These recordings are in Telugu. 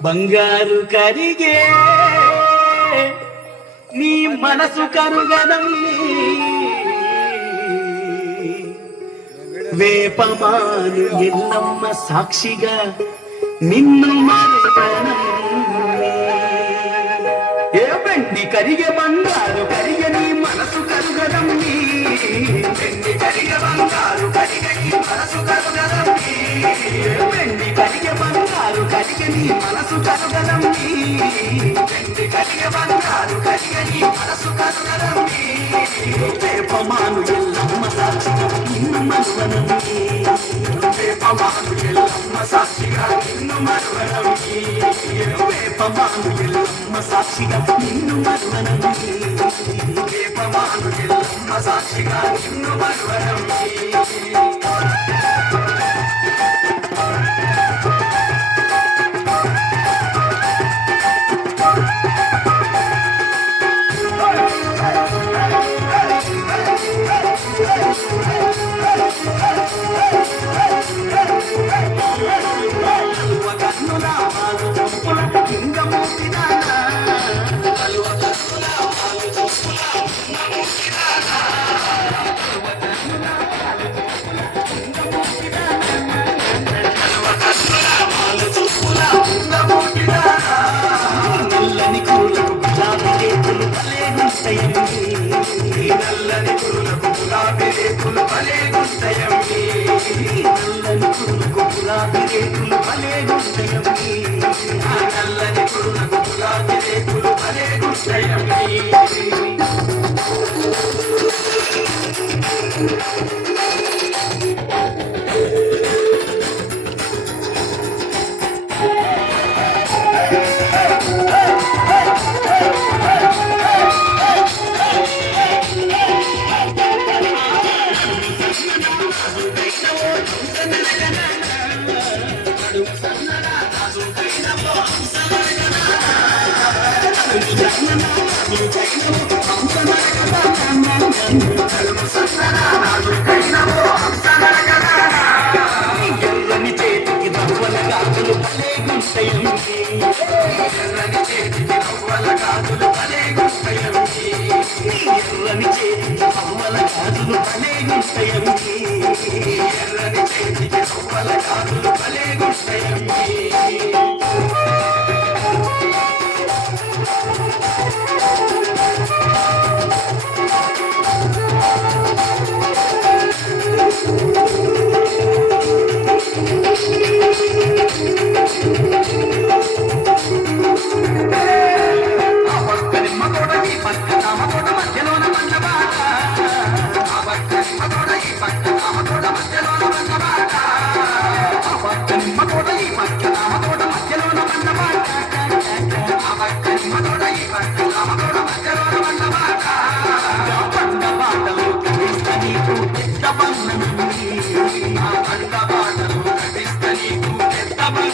బంగారు కరిగే నీ మనసు కరుగదమ్మి వేపమాను ఎల్లమ్మ సాక్షిగా నిన్ను ఏమండి కరిగే బంగారు కరిగే నీ మనసు కరుగదమ్మి కరిగే బంగారు కరిగే నీ మనసు కరుగదమ్మి బంగారు నీ మనసు కరుగదమ్మి వెండి కరిగే బంగారు కరిగే నీ మనసు కరుగదమ్మి వేపమాను ఎల్లమ్మ సాక్షిగా నిన్ను వేపమాను ఎల్లమ్మ సాక్షిగా నిన్ను వేపమాను ఎల్లమ్మ సాక్షిగా నిన్ను వేపమాను ఎల్లమ్మ సాక్షిగా నిన్ను గులాబీ రేకులు భలే గుంటయండి నల్లని కూలకు గులాబీ రేకులు భలే గుంటయండి నల్లని గులాబీ రేకులు భలే ఎర్రని చేతికి నవ్వల కాదులు Música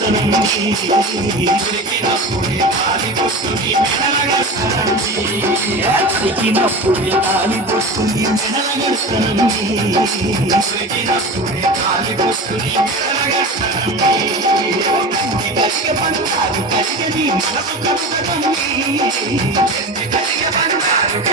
బాటలు కనిపిస్త వస్తుంది పెద్ద బంధనమ్మి తాలి పొస్తుంది మెడలగడతానండి తాలి పొస్తుంది మెడలగడతానండి కలిగ కలిగని మనసు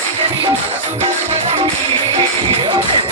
కలిగని మనసు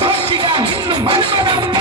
సాక్షిగా నిన్ను మరువనమ్మి